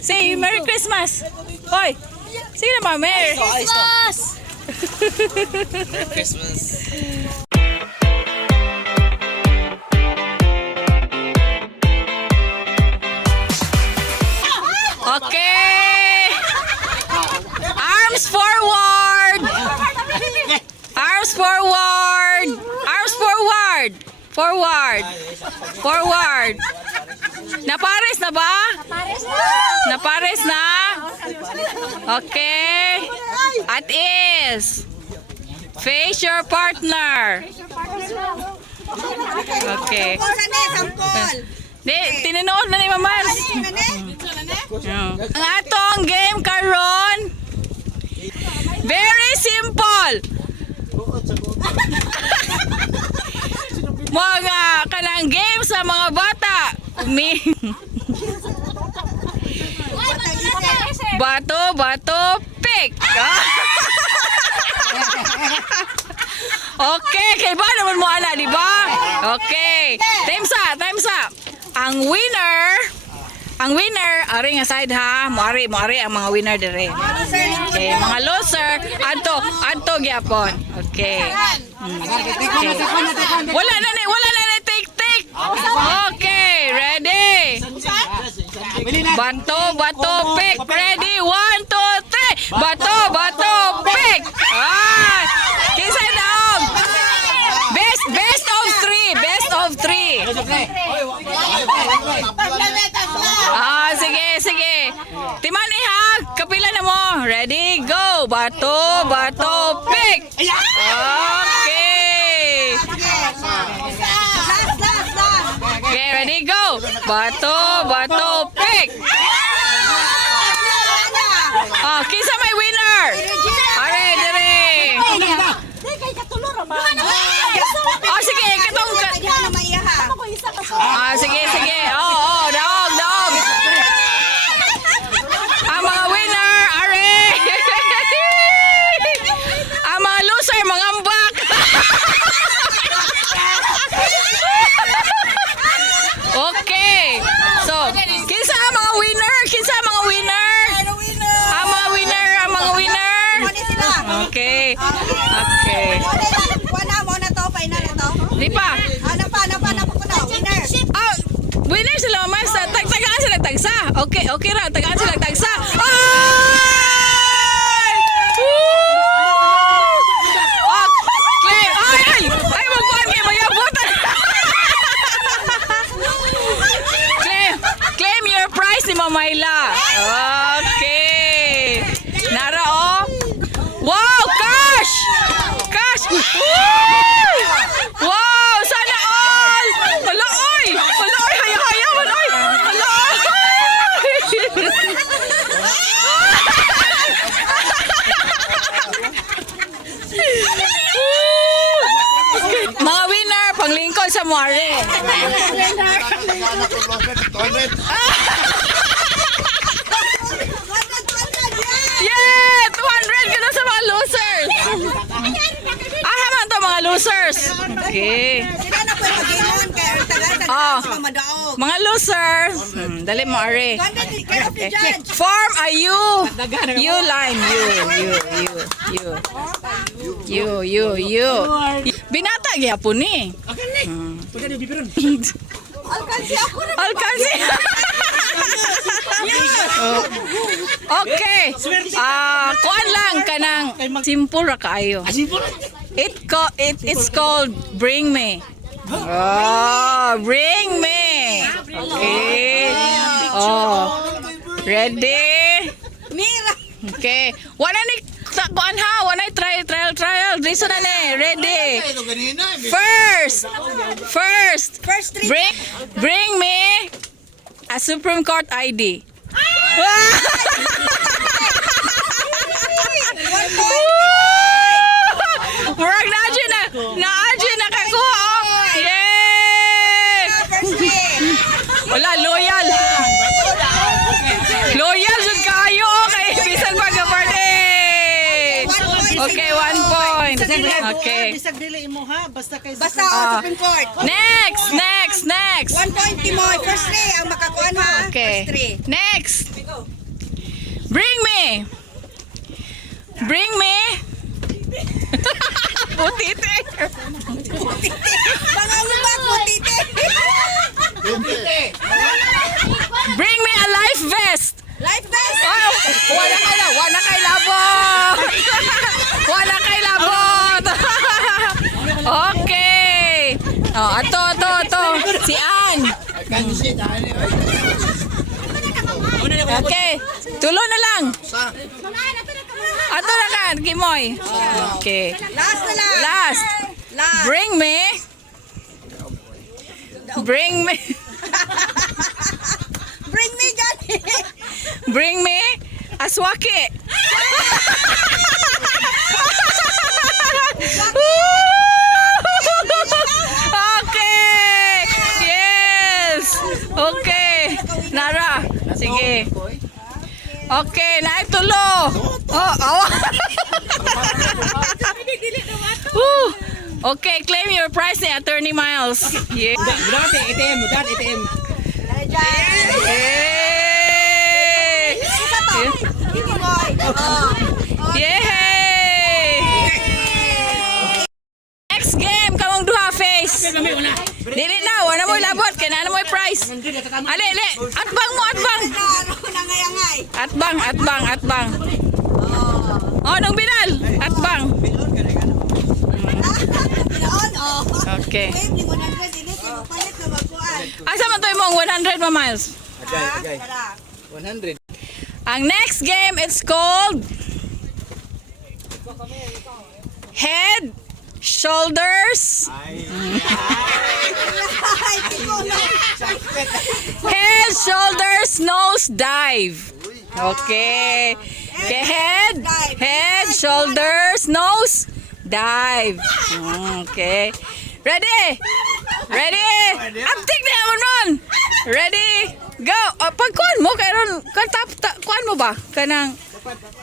Say Merry Christmas. Hoy. Sige naman, Merry Christmas. Merry Christmas. Okay. Arms forward. Arms forward. Arms forward. Forward. Forward. Napares na ba? Napares na? Okay. At is. Face your partner. Okay. Di, tininood na ni Mamans. Ang atong game karon. Very simple. Mga kanang game sa mga bata. Bato, bato, pick. Okay, kay ba naman mo ana, di ba? Okay. Time's up, time's up. Ang winner, ari nga side ha. Moari ang mga winner dire. Okay, mga loser, adto gyapon. Okay. Wala na take. Okay, ready? Bato, bato, pick. Ready? 1, 2, 3. Bato, bato, pick. Ah! Kinsa daog? Best of 3. Best of 3. Ah, sige. Timan ihag. Kapila na mo. Ready? Go. Bato, bato, pick. Okay. Okay, ready? Go. Bato, bato, pick. Oh, kinsa may winner? Are, dire. Oh, sige, katong. Ah, sige. Oh, dog. Ang mga winner, are. Ang mga loser, mga ambak. Okay. So, kinsa ang mga winner? Ang mga winner. Okay. Di pa. Winner sila, mas tagaan sila tagsa. Okay ra, tagaan sila tagsa. Ay! Ay, magkuhan kayo, mayabutan. Claim your prize ni Mamayla. Okay. Nara, oh. Wow, cash! Wow, sana all! Hala, oy! Haya-haya, oy! Hala, mga winner, panglingkod sa Muare. Yeah! 200 ka na sa mga losers! Haman to mga losers! Okay. Oh, mga losers! Dali mo, Are. Form a U. U line. You. Binata gyapon ni. Alkansi. Okay. Kuan lang kanang simple ra kaayo. It's called Bring Me. Oh, Bring Me. Okay. Oh. Ready? Okay. Wala ni kuan ha, wala trial. Listen na ni. Ready? First. Bring me a Supreme Court ID. Murag na kakuha. Yay! Wala, loyal jud kayo kay bisan pag birthday. Okay, 1 point. Okay. Bisag dili imo ha, basta kay Basta Supreme Court. Next. 1 point mo. First 3 ang makakuha mo. Okay. First 3. Next. Bring me. Putite. Pangangubak mo, tite. Bring me a life vest. Life vest. Oh, wala kay labot. Wala kay labot. Okay. Oh, ato. Si Ann. Okay. Tulo na lang. Ato na kan, Kimoy. Okay. Last na lang. Last. Bring me. Bring me, Johnny. Bring me aswaki. Okay. Yes. Okay. Nara. Sige. Okay, naik tulo. Oh, awa. Okay, claim your prize ni Attorney Miles. Yeah. ATM. Yay! Yay! Next game, kamong duha face. Dili na, wala mo labot, kaya na mo prize. Ali, atbang mo. Atbang. Oh, nung binal, atbang. Okay. Asa man to imong 100 mo miles? Agay. 100. Ang next game, it's called Head, Shoulders. Head, Shoulders, Nose Dive. Okay. Okay, head, shoulders, nose, dive. Okay. Ready? Aptik na naman ron. Ready? Go. Pagkuhan mo, kaya kuhan mo ba? Kanang,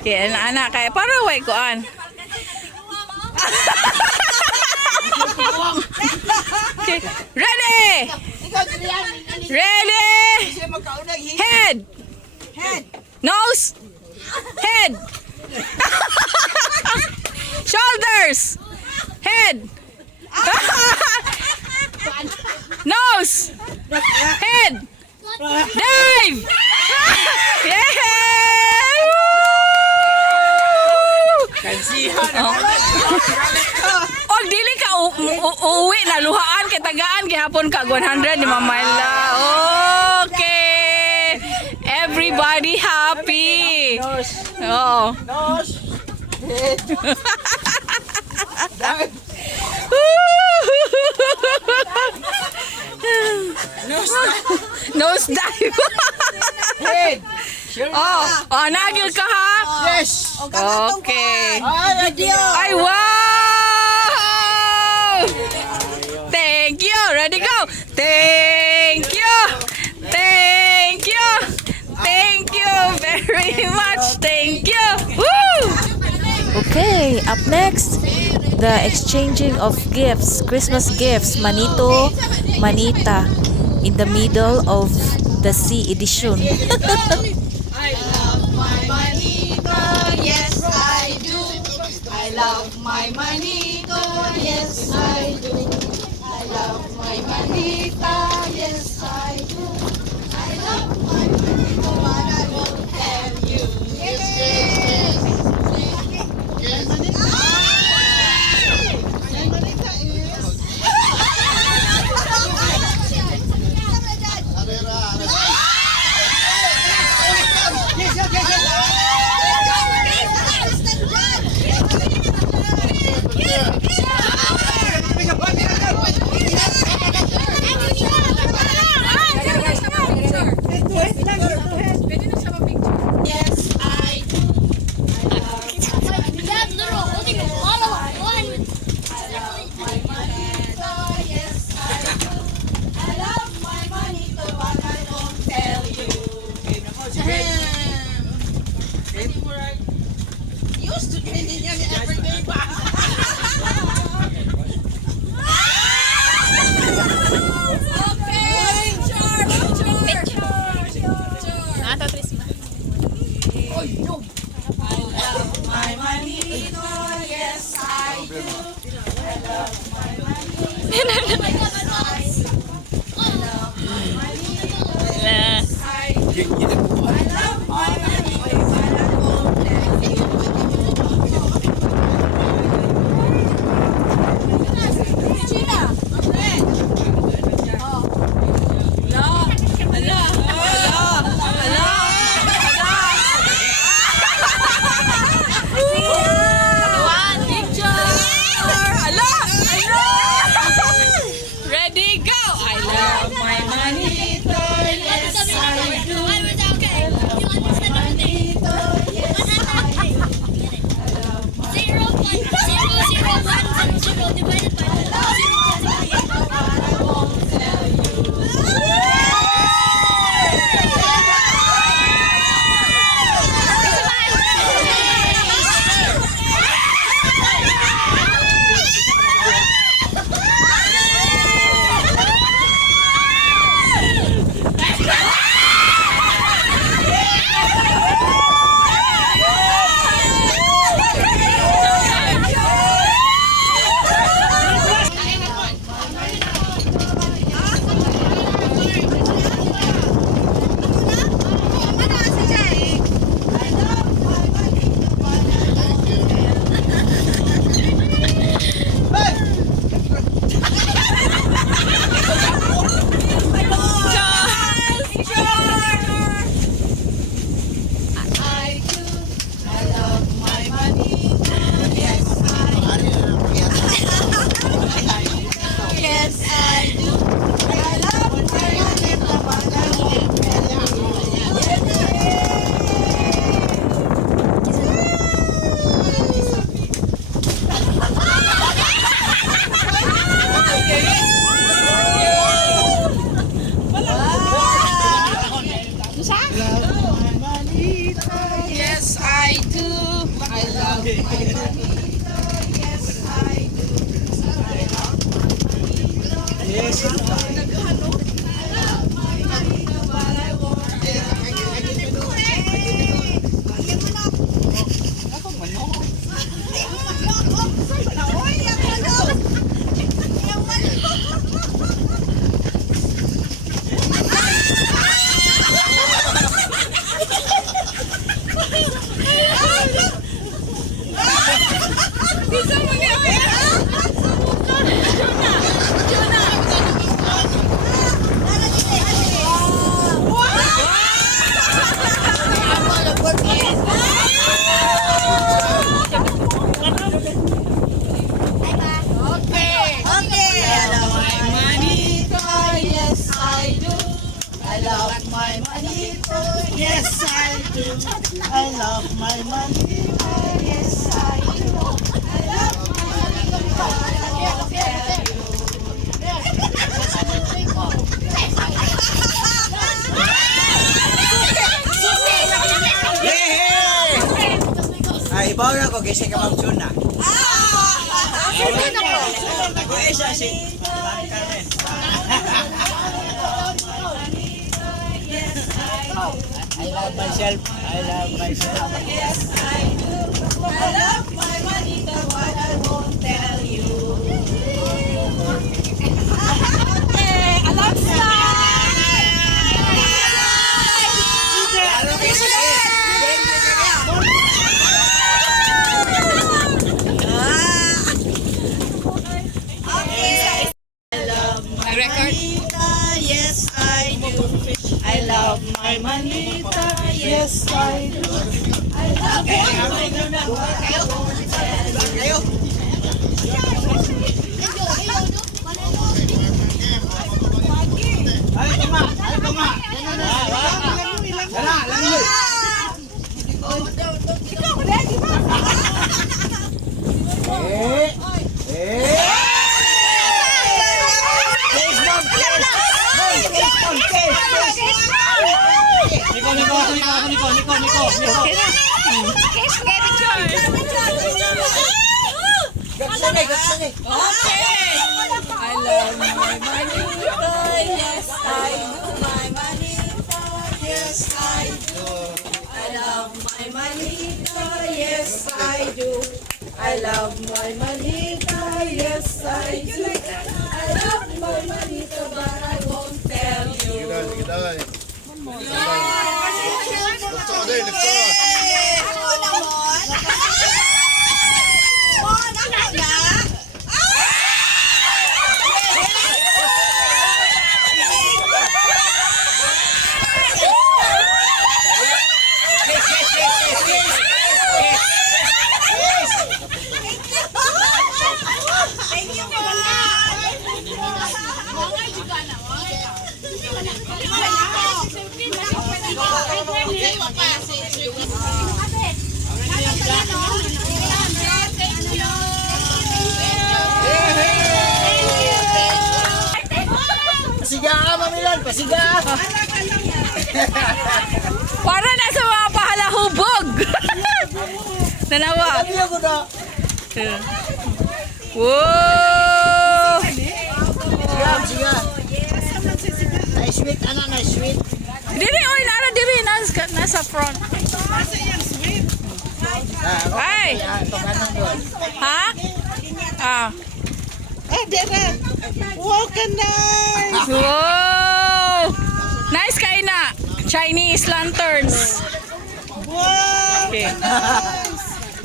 kaya anak kaya para way kuhan. Okay. Ready? Head. Nose. Head. Shoulders. Head. Nose. Head. Dive. Yeah. Og dili ka uwi na luhaan kay tagaan gihapon ka 100 ni Mamayla. Okay. Everybody happy. Oh. Nose dive. Head. Oh, nagil ka ha? Yes. Okay. Video. Ay, wow! Thank you. Ready, go. Thank you. Thank you. Thank you very much. Thank you. Woo! Okay, up next, the exchanging of gifts, Christmas gifts, Manito, Manita, in the middle of the sea edition. I love my manito, yes I do. I love my manito, yes I do. I love my manita, yes I do. I love my manito, but I won't tell you. Yes. My manito, yes I do. I love my manito. Ready, go! I love my manito. Yes I do. I love my manito. Yes I do. 0.00100 divided by 'Ay, ibaw na ko kasi ka Ma'am Juna. Ako isa si Carmen. I love myself. I love myself. Yes, I do. I love my manita, but I won't tell you. Okay, alam sa! Record. Yes, I do. I love my manita. Yes, I do. I love my Ay, tuma. Ay, tuma. Dala, langoy. Okay. I love my manito. Yes, I do. My manita. Yes, I do. I love my do. I love my manita, yes I do. I love my manita, but I won't tell you. Pasiga ka, Mamilan! Pasiga! Para na sa mga pahalahubog. Nanawa. Sabi ako na! Wow! Siga! Nice sweet, ano? Nice sweet! Diri, oy, nara diri, nasa front. Ay! Ito ka nang doon. Ha? Ah. Wow! Nice kayo na. Chinese lanterns. Okay.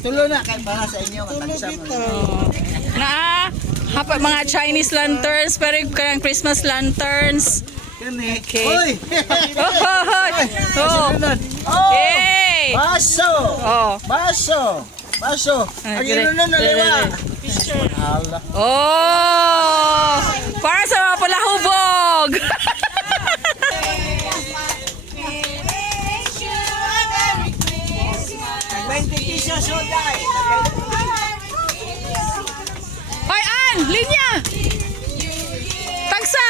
Tulo na kahit para sa inyo. Matagsa mo. Na, hapa mga Chinese lanterns, pero yung karang Christmas lanterns. Okay. Uy! Oh. Oh! Hey! Baso! Oh. Baso! Baso! Ang ino na naliwa! Hala. Oh! Para sa mga palahubog. Hoy, Ann! Linya! Tagsa!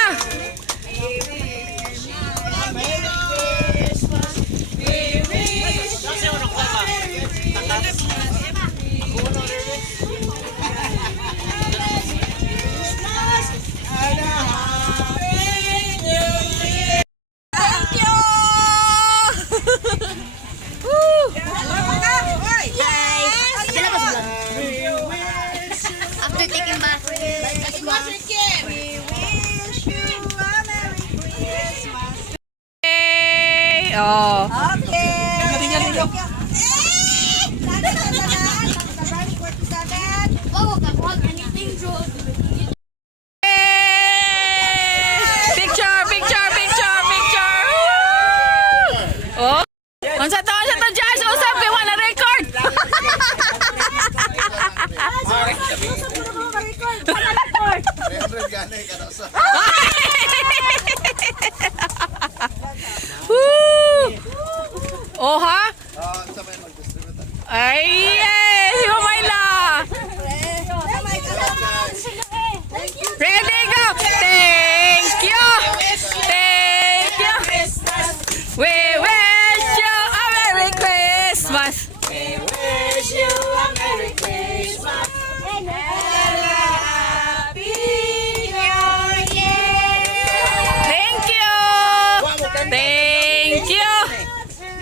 After taking bath. Hey! Oh. Oh, wag anything drone. Picture, picture, picture, picture. Woo! Oh. Unsa to, Josh? Usap kay wala record. Woo! Oh ha? Ay, yes! Si Mamayla! Ready, go! Thank you! Thank you! We wish you a Merry Christmas! Wish you a Merry Christmas and a Happy New Year. Thank you! Thank you!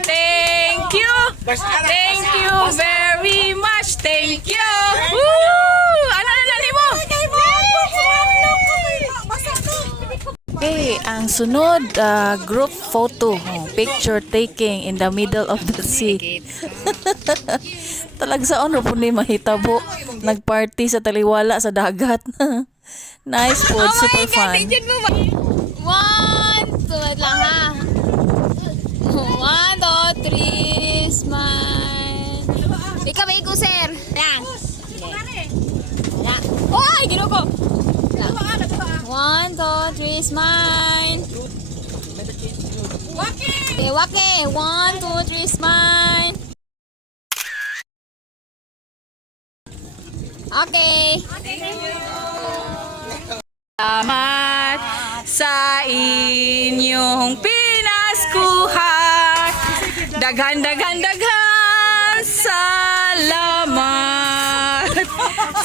Thank you! Thank you very much! Thank you! Woo! Ano na nani mo? Okay, ang sunod group photo, picture taking in the middle of the sea. Talagsaon ro po ni mahitabo. Nagparty sa taliwala sa dagat. Nice food, super fun. One, two, wait lang ha. 1, 2, 3, smile. Ikaw ba sir? Lang. Oy, gino ko. 1, 2, 3, smile. Okay, wake. 1, 2, 3, smile. Okay. Salamat sa inyong pinaskuhan. Daghan, daghan, daghan. Salamat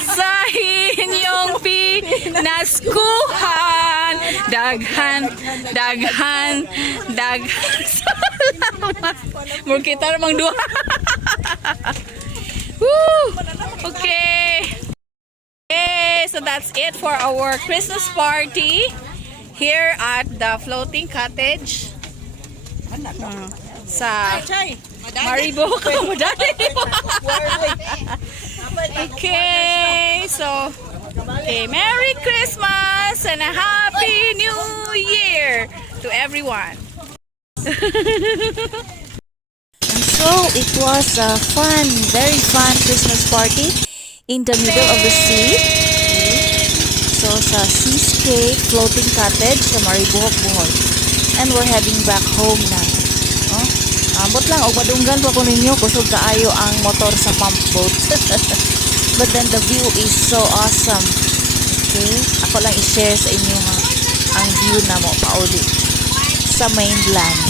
sa inyong pinaskuhan. Daghan, daghan, daghan. Salamat. Murkitar mang duha. Woo! Okay. Okay, so that's it for our Christmas party here at the floating cottage. Sa Maribojoc. Okay, so Merry Christmas and a Happy New Year to everyone. And so it was a fun, very fun Christmas party in the middle of the sea. So sa Seascape floating cottage sa Maribojoc, Bohol. And we're heading back home na. Oh, ambot lang og madunggan pa ko ninyo kusog kaayo ang motor sa pump boat. But then the view is so awesome. Okay, ako lang i-share sa inyo ang view na mo pauli sa mainland.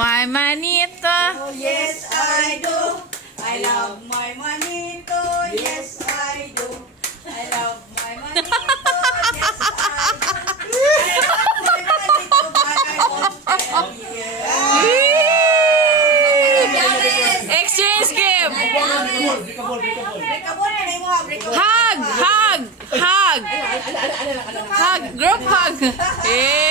My manito. Yes, I do. I love my manito. Yes, I do. I love my manito. Yes, I do. I love my manito, but I won't tell you. Exchange gift. Breakable na mo, breakable. Hug, hug, hug. Hug, group hug. Eh.